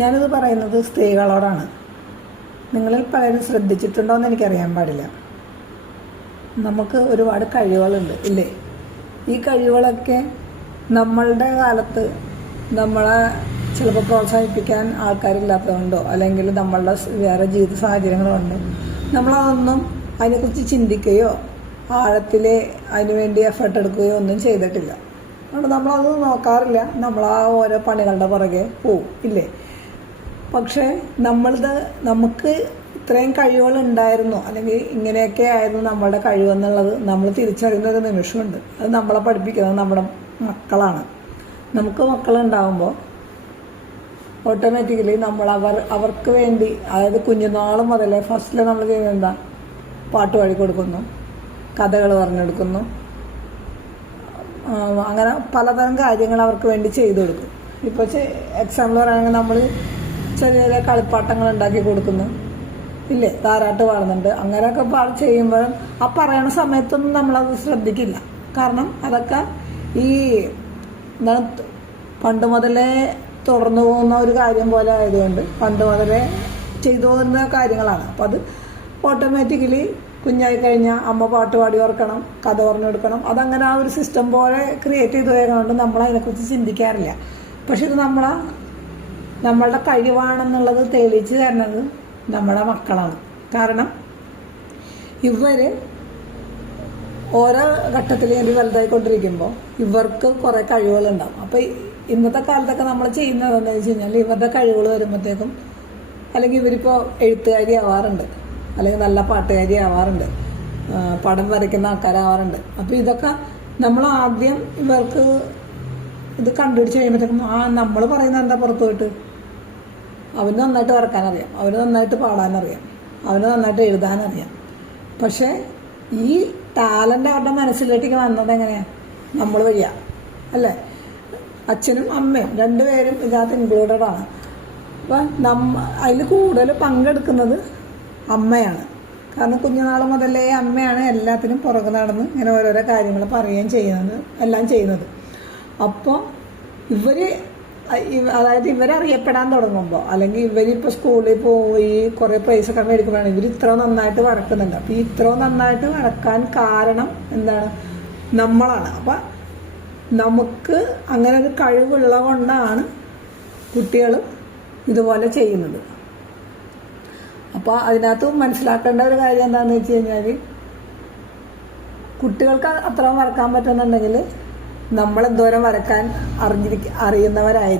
ഞാനിത് പറയുന്നത് സ്ത്രീകളോടാണ്. നിങ്ങളിൽ പലരും ശ്രദ്ധിച്ചിട്ടുണ്ടോ എന്ന് എനിക്കറിയാൻ പാടില്ല. നമുക്ക് ഒരുപാട് കഴിവുകളുണ്ട് ഇല്ലേ? ഈ കഴിവുകളൊക്കെ നമ്മളുടെ കാലത്ത് നമ്മളെ ചിലപ്പോൾ പ്രോത്സാഹിപ്പിക്കാൻ ആൾക്കാരില്ലാത്തതുകൊണ്ടോ അല്ലെങ്കിൽ നമ്മളുടെ വേറെ ജീവിത സാഹചര്യങ്ങളുണ്ടോ നമ്മളതൊന്നും അതിനെക്കുറിച്ച് ചിന്തിക്കുകയോ ആഴത്തിൽ അതിനുവേണ്ടി എഫേർട്ട് എടുക്കുകയോ ഒന്നും ചെയ്തിട്ടില്ല. അതുകൊണ്ട് നമ്മളത് നോക്കാറില്ല. നമ്മൾ ആ ഓരോ പണികളുടെ പുറകെ പോവും ഇല്ലേ? പക്ഷേ നമുക്ക് ഇത്രയും കഴിവുകൾ ഉണ്ടായിരുന്നു, അല്ലെങ്കിൽ ഇങ്ങനെയൊക്കെ ആയിരുന്നു നമ്മളുടെ കഴിവെന്നുള്ളത് നമ്മൾ തിരിച്ചറിയുന്ന ഒരു നിമിഷമുണ്ട്. അത് നമ്മളെ പഠിപ്പിക്കുന്നത് നമ്മുടെ മക്കളാണ്. നമുക്ക് മക്കളുണ്ടാകുമ്പോൾ ഓട്ടോമാറ്റിക്കലി നമ്മൾ അവർക്ക് വേണ്ടി, അതായത് കുഞ്ഞുനാൾ മുതലേ ഫസ്റ്റിൽ നമ്മൾ ചെയ്യുന്നത് എന്താ? പാട്ട് പാടി കൊടുക്കുന്നു, കഥകൾ പറഞ്ഞെടുക്കുന്നു, അങ്ങനെ പലതരം കാര്യങ്ങൾ അവർക്ക് വേണ്ടി ചെയ്തു കൊടുക്കും. ഇപ്പോൾ എക്സാമ്പിൾ പറയുകയാണെങ്കിൽ നമ്മൾ ചെറിയ ചെറിയ കളിപ്പാട്ടങ്ങൾ ഉണ്ടാക്കി കൊടുക്കുന്നു ഇല്ലേ? താരാട്ട് പാടുന്നുണ്ട്. അങ്ങനെയൊക്കെ ചെയ്യുമ്പോഴും ആ പറയണ സമയത്തൊന്നും നമ്മളത് ശ്രദ്ധിക്കില്ല. കാരണം അതൊക്കെ ഈ എന്താണ് പണ്ട് മുതലേ തുടർന്നു പോകുന്ന ഒരു കാര്യം പോലെ ആയതുകൊണ്ട് പണ്ട് മുതലേ ചെയ്തു പോകുന്ന കാര്യങ്ങളാണ്. അപ്പം അത് ഓട്ടോമാറ്റിക്കലി കുഞ്ഞായി കഴിഞ്ഞാൽ അമ്മ പാട്ട് പാടി ഓർക്കണം, കഥ പറഞ്ഞു കൊടുക്കണം. അതങ്ങനെ ആ ഒരു സിസ്റ്റം പോലെ ക്രിയേറ്റ് ചെയ്ത് പോയതുകൊണ്ട് നമ്മളതിനെക്കുറിച്ച് ചിന്തിക്കാറില്ല. പക്ഷെ ഇത് നമ്മളുടെ കഴിവാണെന്നുള്ളത് തെളിയിച്ച് തരുന്നത് നമ്മുടെ മക്കളാണ്. കാരണം ഇവർ ഓരോ ഘട്ടത്തിൽ വലുതായിക്കൊണ്ടിരിക്കുമ്പോൾ ഇവർക്ക് കുറേ കഴിവുകളുണ്ടാവും. അപ്പോൾ ഇന്നത്തെ കാലത്തൊക്കെ നമ്മൾ ചെയ്യുന്നത് എന്താണെന്ന് വെച്ച് കഴിഞ്ഞാൽ ഇവരുടെ കഴിവുകൾ വരുമ്പോഴത്തേക്കും അല്ലെങ്കിൽ ഇവരിപ്പോൾ എഴുത്തുകാരി ആവാറുണ്ട്, അല്ലെങ്കിൽ നല്ല പാട്ടുകാരി ആവാറുണ്ട്, പടം വരയ്ക്കുന്ന ആൾക്കാരാവാറുണ്ട്. അപ്പോൾ ഇതൊക്കെ നമ്മൾ ആദ്യം ഇവർക്ക് ഇത് കണ്ടുപിടിച്ച് കഴിയുമ്പോഴത്തേക്കും നമ്മൾ പറയുന്നത് എന്താ? പുറത്ത് പോയിട്ട് അവന് നന്നായിട്ട് വരക്കാനറിയാം, അവന് നന്നായിട്ട് പാടാനറിയാം, അവന് നന്നായിട്ട് എഴുതാനറിയാം. പക്ഷേ ഈ ടാലൻ്റ് അവരുടെ മനസ്സിലേക്ക് വന്നത് എങ്ങനെയാണ്? നമ്മൾ വഴിയാണ് അല്ലേ? അച്ഛനും അമ്മയും രണ്ടുപേരും ഇതിനകത്ത് ഇൻക്ലൂഡഡ് ആണ്. അപ്പം അതിൽ കൂടുതൽ പങ്കെടുക്കുന്നത് അമ്മയാണ്. കാരണം കുഞ്ഞുനാൾ മുതലേ അമ്മയാണ് എല്ലാത്തിനും പുറകെ നടന്ന് ഇങ്ങനെ ഓരോരോ കാര്യങ്ങൾ പറയുകയും ചെയ്യുന്നത്, എല്ലാം ചെയ്യുന്നത്. അപ്പോൾ അതായത് ഇവരറിയപ്പെടാൻ തുടങ്ങുമ്പോൾ, അല്ലെങ്കിൽ ഇവരിപ്പോൾ സ്കൂളിൽ പോയി കുറേ പ്രൈസൊക്കെ മേടിക്കുമ്പോഴാണ് ഇവർ ഇത്ര നന്നായിട്ട് വരക്കുന്നുണ്ട്. അപ്പോൾ ഈ ഇത്ര നന്നായിട്ട് വരക്കാൻ കാരണം എന്താണ്? നമ്മളാണ്. അപ്പം നമുക്ക് അങ്ങനെ ഒരു കഴിവുള്ളത് കൊണ്ടാണ് കുട്ടികൾ ഇതുപോലെ ചെയ്യുന്നത്. അപ്പോൾ അതിനകത്ത് മനസ്സിലാക്കേണ്ട ഒരു കാര്യം എന്താണെന്ന് വെച്ച് കഴിഞ്ഞാൽ, കുട്ടികൾക്ക് അത്ര വരക്കാൻ പറ്റുന്നുണ്ടെങ്കിൽ നമ്മളെന്തോരം വരക്കാൻ അറിയുന്നവരായിരിക്കും.